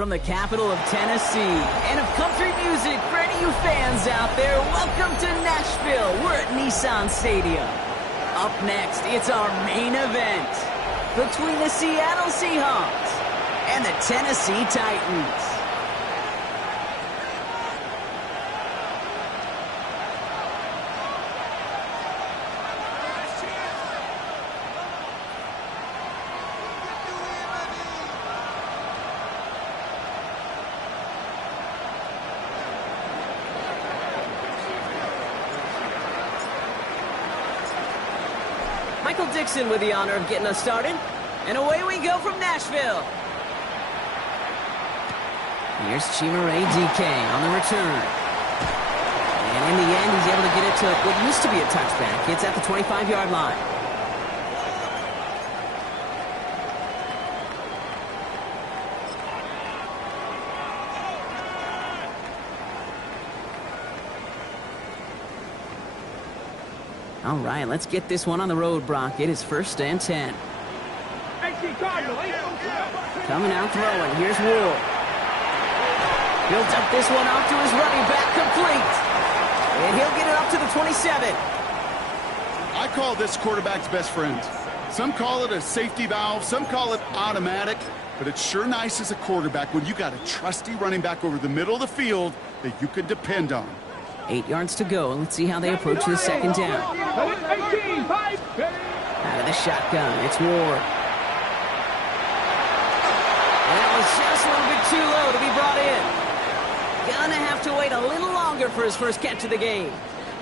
From the capital of Tennessee and of country music for any of you fans out there, welcome to Nashville. We're at Nissan Stadium. Up next, it's our main event between the Seattle Seahawks and the Tennessee Titans. Michael Dixon with the honor of getting us started. And away we go from Nashville. Here's Chimere DK on the return. And in the end, he's able to get it to what used to be a touchback. It's at the 25-yard line. All right, let's get this one on the road, Brock. It is 1st and 10. Coming out throwing. Here's Ward. He'll dump this one off to his running back, complete. And he'll get it up to the 27. I call this quarterback's best friend. Some call it a safety valve, some call it automatic, but it's sure nice as a quarterback when you got a trusty running back over the middle of the field that you can depend on. 8 yards to go. Let's see how they approach the second down. Out of the shotgun, it's Ward. That was just a little bit too low to be brought in. Gonna have to wait a little longer for his first catch of the game.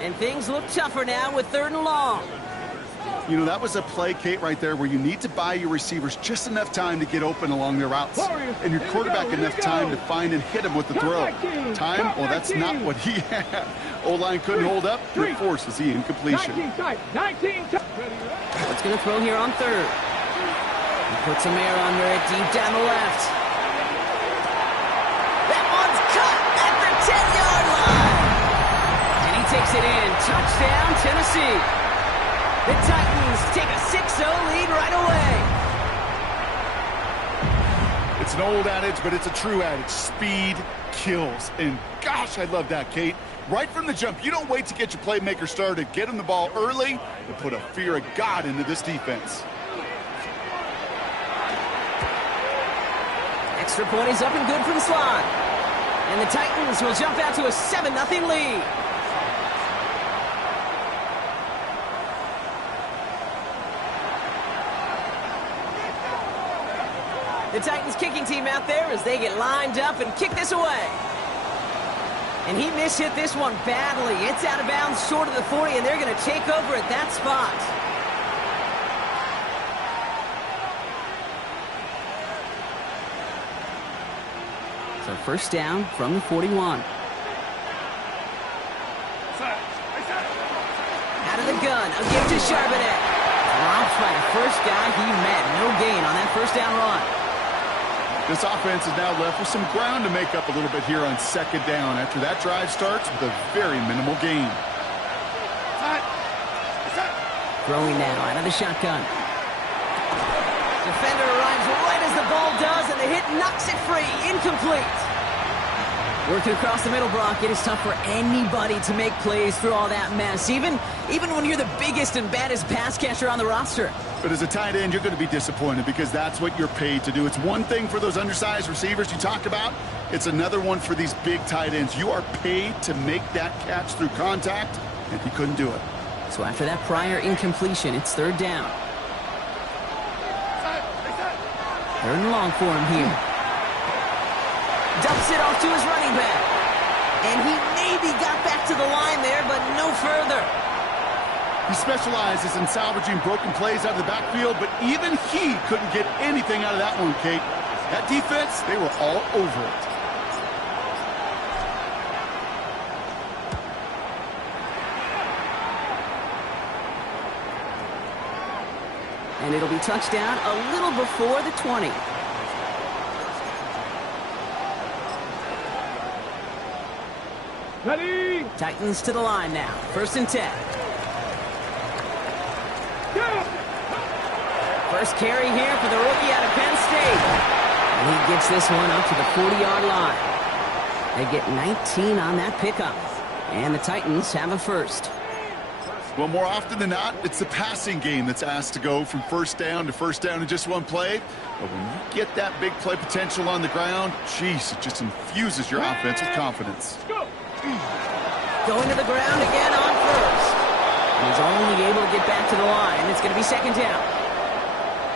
And things look tougher now with 3rd and long. You know, that was a play, Kate, right there where you need to buy your receivers just enough time to get open along their routes. And your quarterback enough time to find and hit him with the throw. Time? Well, that's not what he had. O-line couldn't hold up. It forces the incompletion. What's going to throw here on 3rd? He puts some air under it deep down the left. That one's cut at the 10-yard line. And he takes it in. Touchdown, Tennessee. The Titans take a 6-0 lead right away. It's an old adage, but it's a true adage. Speed kills. And gosh, I love that, Kate. Right from the jump, you don't wait to get your playmaker started. Get him the ball early and put a fear of God into this defense. Extra point is up and good for the slot. And the Titans will jump out to a 7-0 lead. The Titans kicking team out there as they get lined up and kick this away. And he mishit this one badly. It's out of bounds short of the 40, and they're going to take over at that spot. So 1st down from the 41. Out of the gun, a give to Charbonnet. Dropped by the first guy he met. No gain on that 1st down run. This offense is now left with some ground to make up a little bit here on 2nd down after that drive starts with a very minimal gain. Throwing now out of the shotgun. Defender arrives right as the ball does, and the hit knocks it free. Incomplete. Working across the middle, Brock. It is tough for anybody to make plays through all that mess, even when you're the biggest and baddest pass catcher on the roster. But as a tight end, you're going to be disappointed because that's what you're paid to do. It's one thing for those undersized receivers you talk about. It's another one for these big tight ends. You are paid to make that catch through contact, and he couldn't do it. So after that prior incompletion, it's 3rd down. 3rd and long for him here. Dumps it off to his running back. And he maybe got back to the line there, but no further. He specializes in salvaging broken plays out of the backfield, but even he couldn't get anything out of that one, Kate. That defense, they were all over it. And it'll be touchdown a little before the 20. Ready? Titans to the line now. 1st and 10. First carry here for the rookie out of Penn State. And he gets this one up to the 40-yard line. They get 19 on that pickup. And the Titans have a first. Well, more often than not, it's the passing game that's asked to go from first down to first down in just one play. But when you get that big play potential on the ground, geez, it just infuses your offense with confidence. Going to the ground again on first. And he's only able to get back to the line. It's going to be second down.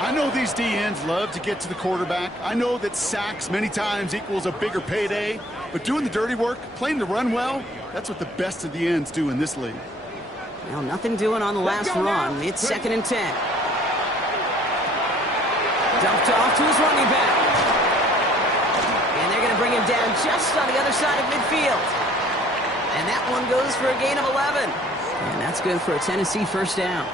I know these DNs love to get to the quarterback. I know that sacks many times equals a bigger payday. But doing the dirty work, playing to run well, that's what the best of the ends do in this league. Well, nothing doing on the last run. It's second and 10. Dumped off to his running back. And they're going to bring him down just on the other side of midfield. And that one goes for a gain of 11. And that's good for a Tennessee first down.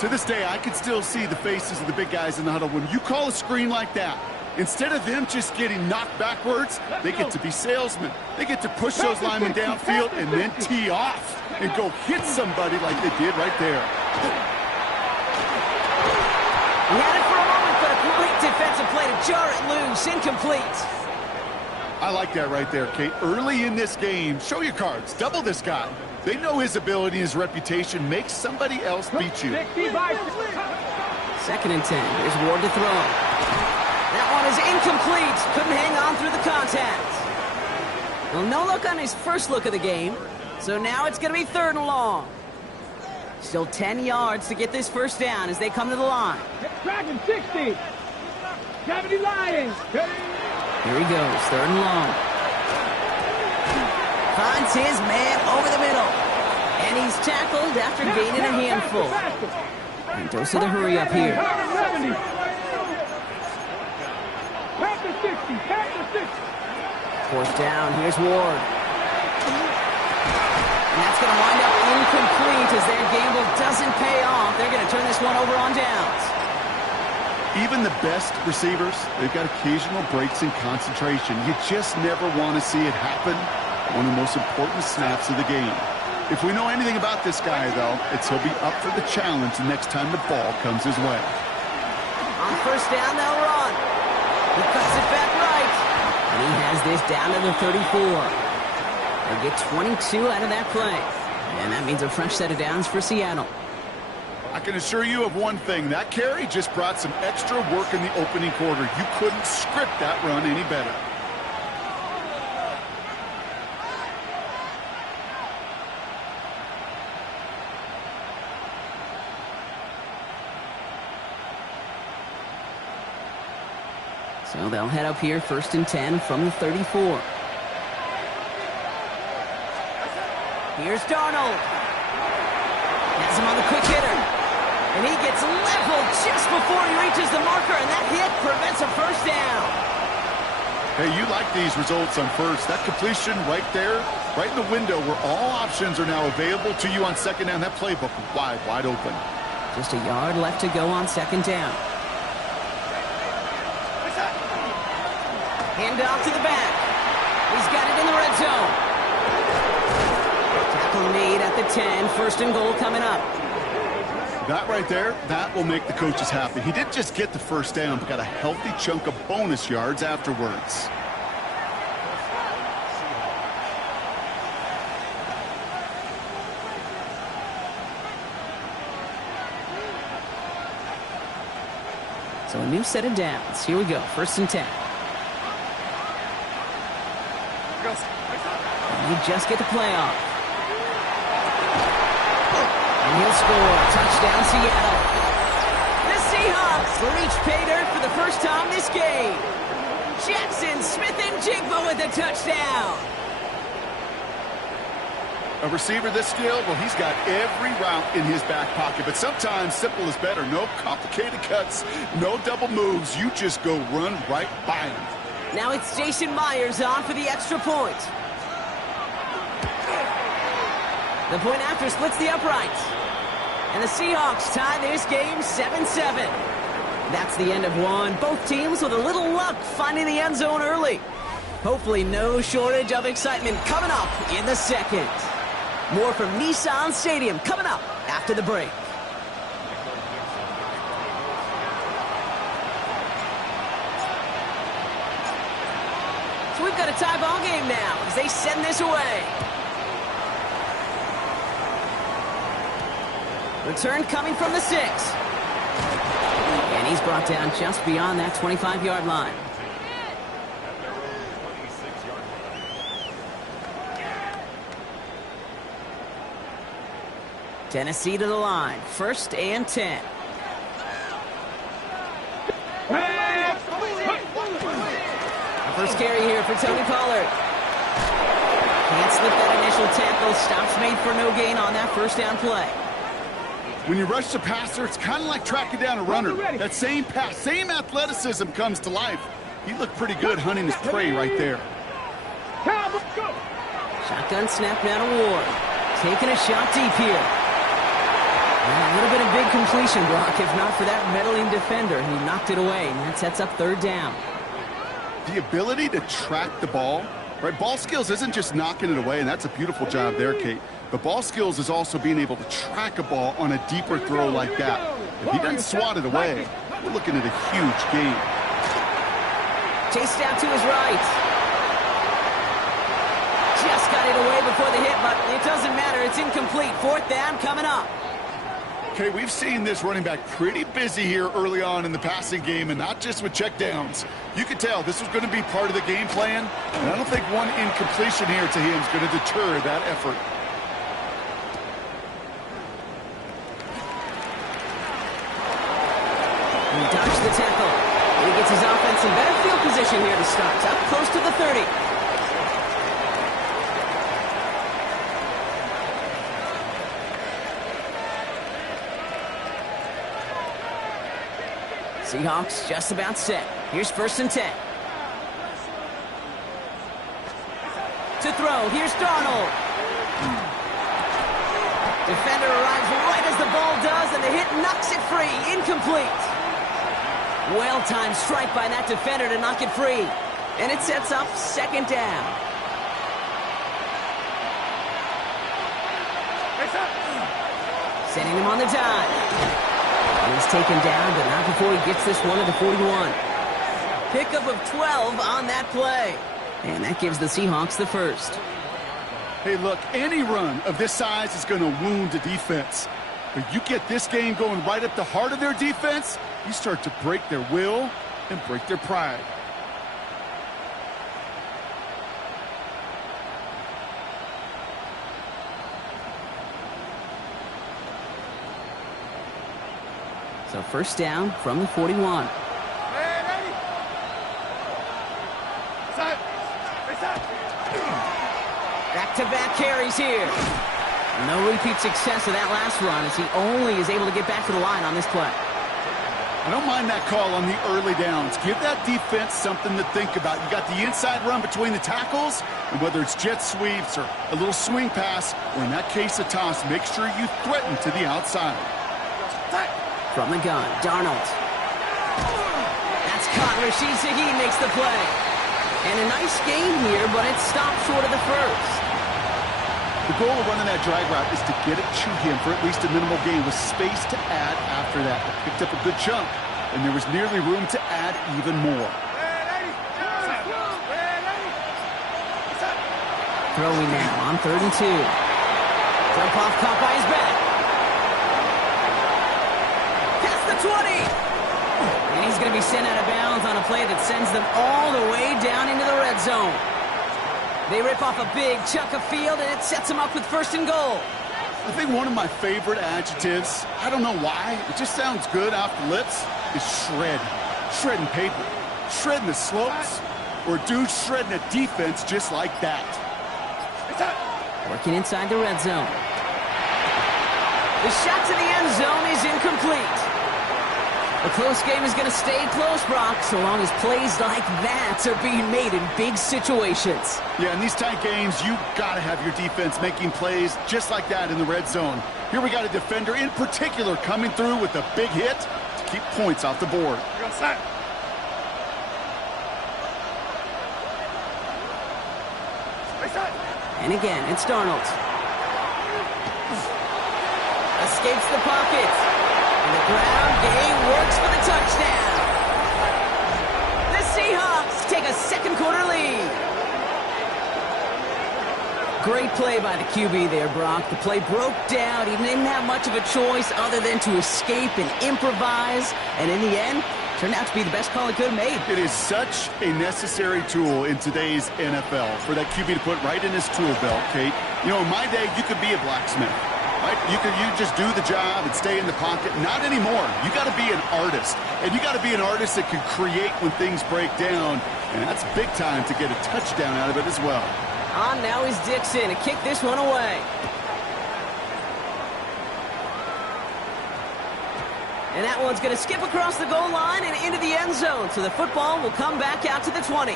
To this day, I can still see the faces of the big guys in the huddle. When you call a screen like that, instead of them just getting knocked backwards, they get to be salesmen. They get to push those linemen downfield and then tee off and go hit somebody like they did right there. He had it for a moment, but a great defensive play to jar it loose. Incomplete. I like that right there, Kate. Early in this game, show your cards. Double this guy. They know his ability and his reputation makes somebody else beat you. Second and 10. Here's Ward to throw. That one is incomplete. Couldn't hang on through the contact. Well, no look on his first look of the game. So now it's going to be third and long. Still 10 yards to get this first down as they come to the line. Dragon 60. Gravity Lions. Here he goes, third and long. Finds his man over the middle. And he's tackled after gaining a handful. And dose of the hurry up here. Fourth down, here's Ward. And that's going to wind up incomplete as their gamble doesn't pay off. They're going to turn this one over on downs. Even the best receivers, they've got occasional breaks in concentration. You just never want to see it happen. One of the most important snaps of the game. If we know anything about this guy, though, it's he'll be up for the challenge the next time the ball comes his way. On first down, they'll run. He cuts it back right. And he has this down to the 34. They get 22 out of that play. And that means a fresh set of downs for Seattle. I can assure you of one thing. That carry just brought some extra work in the opening quarter. You couldn't script that run any better. So they'll head up here first and 10 from the 34. Here's Darnold. Has him on the quick hitter. And he gets leveled just before he reaches the marker, and that hit prevents a first down. Hey, you like these results on first. That completion right there, right in the window where all options are now available to you on second down. That playbook wide open. Just a yard left to go on second down. Hand off to the back. He's got it in the red zone. Tackle made at the 10. First and goal coming up. That right there, that will make the coaches happy. He didn't just get the first down, but got a healthy chunk of bonus yards afterwards. So a new set of downs. Here we go. First and 10. And you just get the play off. And he'll score. Touchdown, Seattle. The Seahawks reach pay dirt for the first time this game. Jackson Smith-Njigba with a touchdown. A receiver this skilled, well, he's got every route in his back pocket. But sometimes simple is better. No complicated cuts, no double moves. You just go run right by him. Now it's Jason Myers on for the extra point. The point after splits the uprights. And the Seahawks tie this game 7-7. That's the end of one. Both teams with a little luck finding the end zone early. Hopefully no shortage of excitement coming up in the second. More from Nissan Stadium coming up after the break. got a tie ball game now as they send this away. Return coming from the 6. And he's brought down just beyond that 25-yard line. Tennessee to the line. 1st and 10. First carry here for Tony Pollard. Can't slip that initial tackle. Stops made for no gain on that first down play. When you rush the passer, it's kind of like tracking down a runner. That same pass, same athleticism comes to life. He looked pretty good hunting his prey right there. Shotgun snap now to Ward. Taking a shot deep here. A little bit of big completion block, if not for that meddling defender. He knocked it away, and that sets up 3rd down. The ability to track the ball, right? Ball skills isn't just knocking it away, and that's a beautiful job there, Kate. But ball skills is also being able to track a ball on a deeper throw like that. If he doesn't swat it away, we're looking at a huge gain. Chased out to his right. Just got it away before the hit, but it doesn't matter. It's incomplete. 4th down coming up. Okay, we've seen this running back pretty busy here early on in the passing game, and not just with checkdowns. You could tell this was going to be part of the game plan, and I don't think one incompletion here to him is going to deter that effort. He dodged the tackle. He gets his offense in better field position here to start. Up close to the 30. Seahawks just about set. Here's 1st and 10. To throw, here's Darnold. Defender arrives right as the ball does, and the hit knocks it free. Incomplete. Well-timed strike by that defender to knock it free. And it sets up 2nd down. Sending him on the dive. He's taken down, but not before he gets this one to the 41. Pickup of 12 on that play. And that gives the Seahawks the 1st. Hey, look, any run of this size is going to wound the defense. But you get this game going right up the heart of their defense, you start to break their will and break their pride. So 1st down from the 41. Back-to-back carries here. No repeat success of that last run as he only is able to get back to the line on this play. I don't mind that call on the early downs. Give that defense something to think about. You got the inside run between the tackles, and whether it's jet sweeps or a little swing pass, or in that case a toss, make sure you threaten to the outside. From the gun, Darnold. That's caught. Rashid Shaheed makes the play. And a nice game here, but it stopped short of the 1st. The goal of running that drag route is to get it to him for at least a minimal gain with space to add after that. It picked up a good chunk, and there was nearly room to add even more. Throwing now on 3rd and 2. Jump off caught by his back. 20. And he's going to be sent out of bounds on a play that sends them all the way down into the red zone. They rip off a big chunk of field, and it sets them up with 1st and goal. I think one of my favorite adjectives, I don't know why, it just sounds good off the lips, is shred. Shredding paper. Shredding the slopes. Or dude shredding a defense just like that. Working inside the red zone. The shot to the end zone is incomplete. The close game is going to stay close, Brock, so long as plays like that are being made in big situations. Yeah, in these tight games, you got to have your defense making plays just like that in the red zone. Here we got a defender in particular coming through with a big hit to keep points off the board. And again, it's Darnold. Escapes the pocket. And the ground game works for the touchdown. The Seahawks take a second quarter lead. Great play by the QB there, Brock. The play broke down. He didn't have much of a choice other than to escape and improvise. And in the end, turned out to be the best call he could have made. It is such a necessary tool in today's NFL for that QB to put right in his tool belt, Kate. You know, in my day, you could be a blacksmith, right? You just do the job and stay in the pocket. Not anymore. You got to be an artist. And you got to be an artist that can create when things break down. And that's big time to get a touchdown out of it as well. On now is Dixon to kick this one away. And that one's going to skip across the goal line and into the end zone. So the football will come back out to the 20.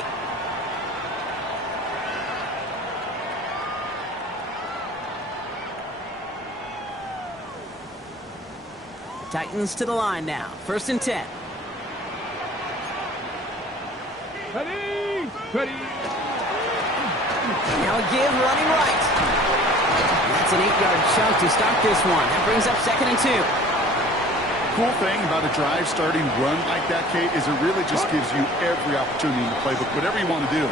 The Titans to the line now. 1st and 10. Ready. Now a give running right. That's an 8-yard chunk to start this one. That brings up 2nd and 2. Cool thing about a drive starting run like that, Kate, is it really just gives you every opportunity in the playbook, whatever you want to do.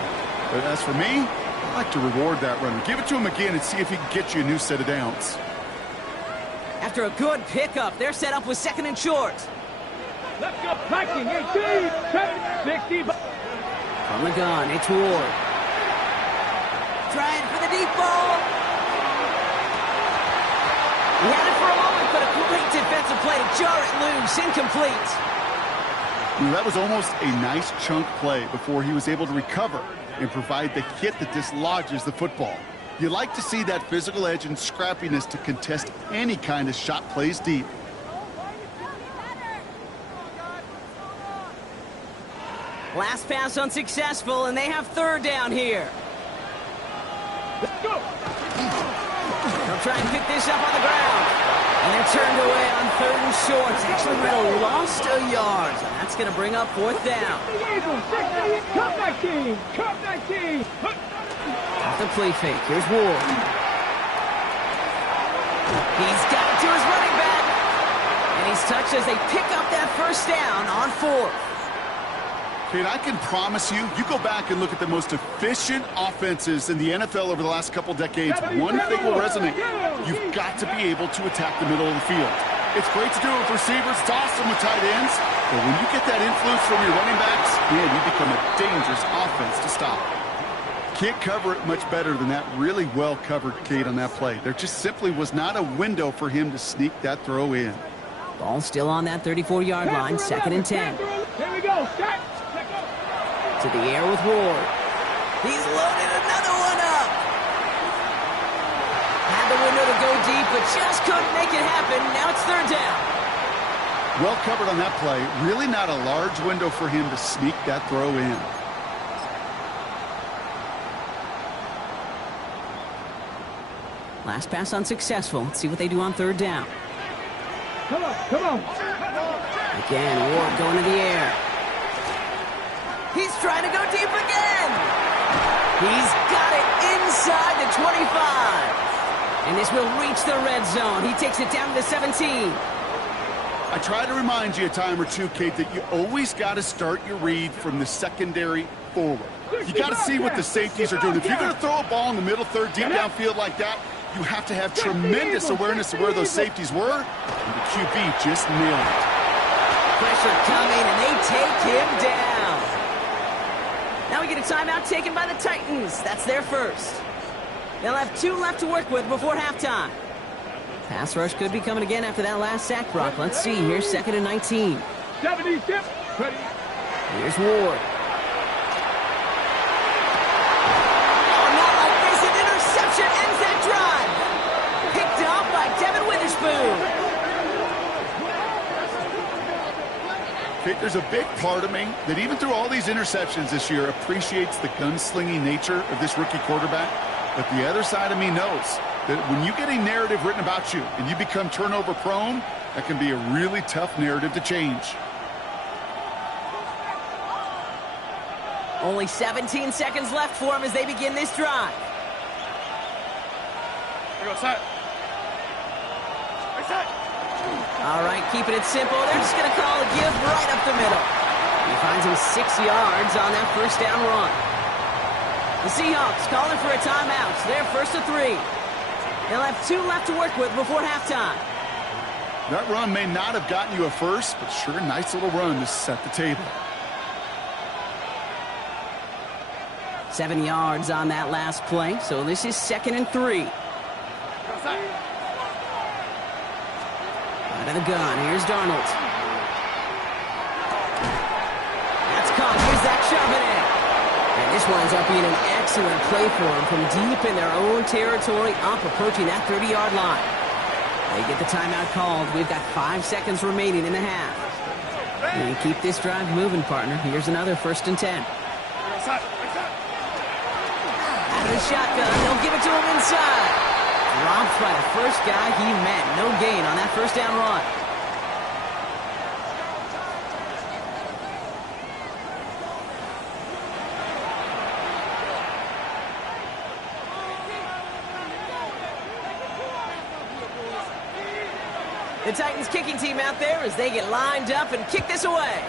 But as for me, I like to reward that runner. Give it to him again and see if he can get you a new set of downs. After a good pickup, they're set up with 2nd and short. Let's go packing. 18, 60. From the gun, it's Ward. Trying for the deep ball. He had it for a moment, but a great defensive play to jar it loose. Incomplete. You know, that was almost a nice chunk play before he was able to recover and provide the hit that dislodges the football. You like to see that physical edge and scrappiness to contest any kind of shot plays deep. Last pass unsuccessful, and they have 3rd down here. Let's go. They'll try and pick this up on the ground. And they're turned away on 3rd and short. It's actually lost a yard. So that's going to bring up 4th down. Come back team. Off the play fake. Here's Ward. He's got it to his running back. And he's touched as they pick up that 1st down on 4th. Kate, I can promise you, you go back and look at the most efficient offenses in the NFL over the last couple decades, one thing will resonate. You've got to be able to attack the middle of the field. It's great to do it with receivers. It's awesome with tight ends. But when you get that influence from your running backs, man, you become a dangerous offense to stop. Can't cover it much better than that. Really well covered, Kate, on that play. There just simply was not a window for him to sneak that throw in. Ball still on that 34-yard line, 2nd and 10. Here we go. Start. To the air with Ward. He's loaded another one up. Had the window to go deep, but just couldn't make it happen. Now it's 3rd down. Well covered on that play. Really not a large window for him to sneak that throw in. Last pass unsuccessful. Let's see what they do on 3rd down. Come on. Again, Ward going to the air. He's trying to go deep again. He's got it inside the 25. And this will reach the red zone. He takes it down to the 17. I try to remind you a time or two, Kate, that you always got to start your read from the secondary forward. You got to see what the safeties are doing. If you're going to throw a ball in the middle third, deep downfield like that, you have to have tremendous awareness of where those safeties were. And the QB just nailed it. Pressure coming, and they take him down. Now we get a timeout taken by the Titans. That's their 1st. They'll have 2 left to work with before halftime. Pass rush could be coming again after that last sack, Brock. Let's see. Here's 2nd and 19. 70 step. Ready. Here's Ward. Oh, not like this. An interception ends that drive. Picked up by Devin Witherspoon. Kate, there's a big part of me that even through all these interceptions this year appreciates the gunslinging nature of this rookie quarterback. But the other side of me knows that when you get a narrative written about you and you become turnover prone, that can be a really tough narrative to change. Only 17 seconds left for him as they begin this drive. Here goes set. Reset. All right, keeping it simple. They're just going to call a give right up the middle. He finds him 6 yards on that 1st down run. The Seahawks calling for a timeout. They're first to 3. They'll have 2 left to work with before halftime. That run may not have gotten you a first, but sure, a nice little run to set the table. 7 yards on that last play, so this is 2nd and 3. Out of the gun, here's Darnold. That's caught, here's that shove it in. And this winds up being an excellent play for them from deep in their own territory, up approaching that 30-yard line. They get the timeout called. We've got 5 seconds remaining in the half. And keep this drive moving, partner. Here's another 1st and 10. Out of the shotgun, they'll give it to him inside. Dropped by the first guy he met. No gain on that first down run. The Titans kicking team out there as they get lined up and kick this away.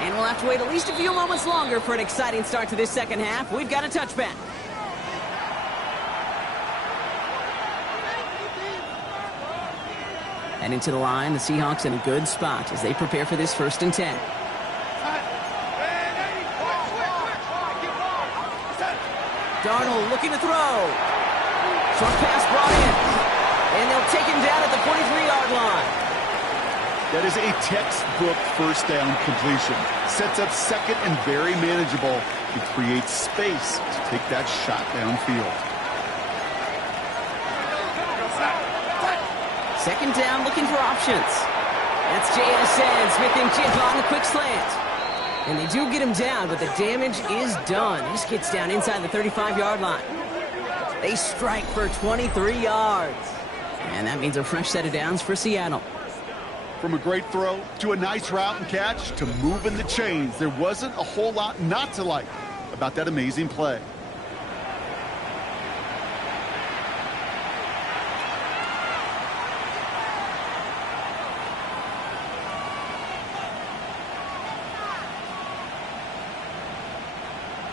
And we'll have to wait at least a few moments longer for an exciting start to this second half. We've got a touchback. And into the line, the Seahawks in a good spot as they prepare for this 1st and 10. Darnold looking to throw. Short pass brought in. And they'll take him down at the 43-yard line. That is a textbook first down completion. Sets up 2nd and very manageable. It creates space to take that shot downfield. 2nd down, looking for options. That's JSN, Smith and Jigba on the quick slant. And they do get him down, but the damage is done. This gets down inside the 35-yard line. They strike for 23 yards. And that means a fresh set of downs for Seattle. From a great throw to a nice route and catch to moving the chains, there wasn't a whole lot not to like about that amazing play.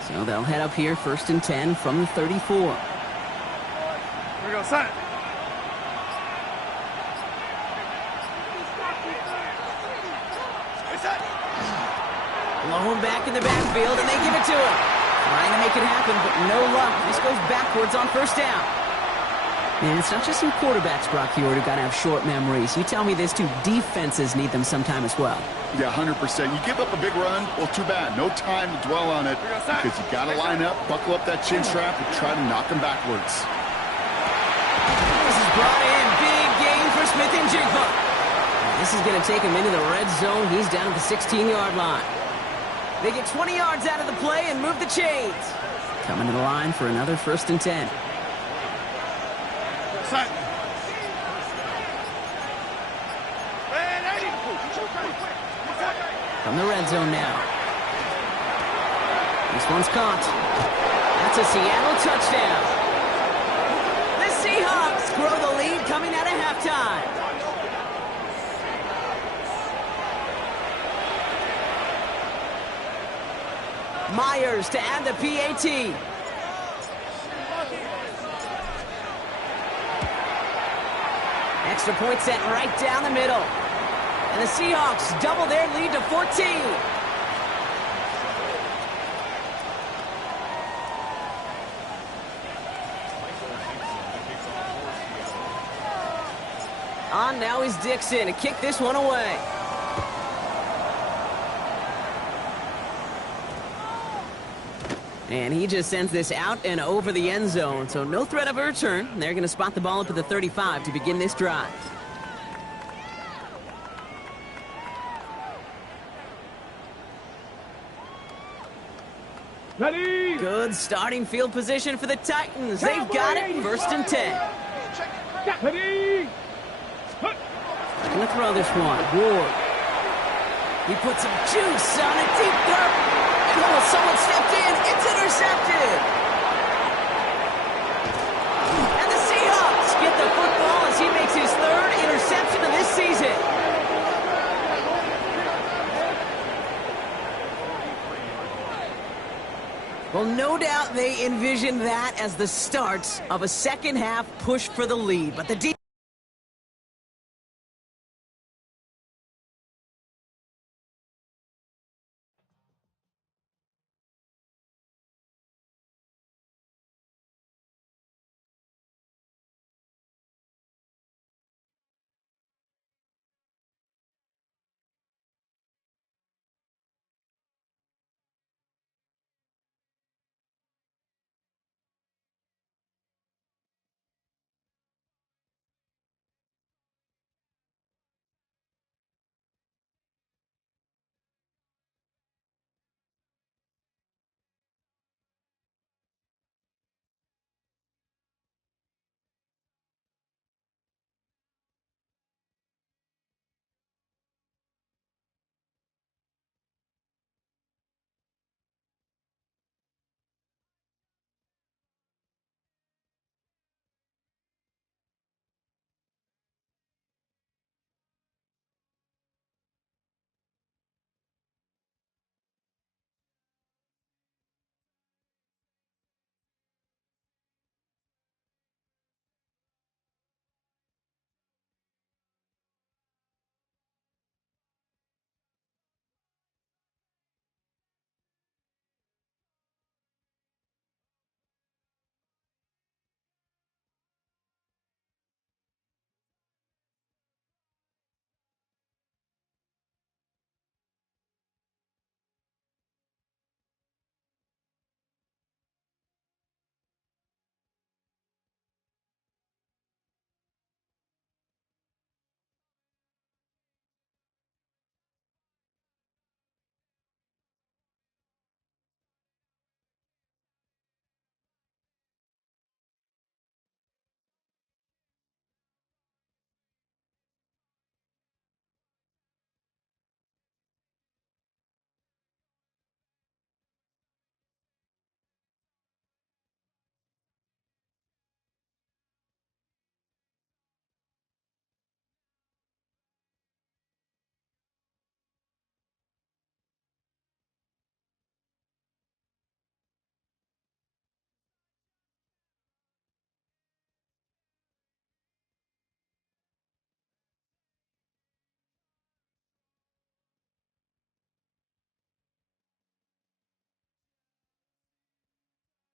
So they'll head up here 1st and 10 from the 34. Here we go, set. Low back in the backfield, and they give it to him. Trying to make it happen, but no luck. This goes backwards on 1st down. And it's not just some quarterbacks, Brock Huard, who got to have short memories. You tell me this too, defenses need them sometime as well. Yeah, 100%. You give up a big run, well, too bad. No time to dwell on it because you got to line up, buckle up that chin strap, and try to knock them backwards. This is brought in. Big gain for Smith and Jigba. This is going to take him into the red zone. He's down at the 16-yard line. They get 20 yards out of the play and move the chains. Coming to the line for another 1st and 10. From the red zone now. This one's caught. That's a Seattle touchdown. The Seahawks grow the lead coming out of halftime. Myers to add the PAT. Extra point set right down the middle. And the Seahawks double their lead to 14. On now is Dixon to kick this one away. And he just sends this out and over the end zone, so no threat of a return. They're going to spot the ball up at the 35 to begin this drive. Ready? Good starting field position for the Titans. They've got it, 1st and 10. Ready? Going to throw this one. Ward. He puts some juice on a deep throw. And oh, someone stepped in. It's intercepted. And the Seahawks get the football as he makes his 3rd interception of this season. Well, no doubt they envisioned that as the start of a second half push for the lead, but the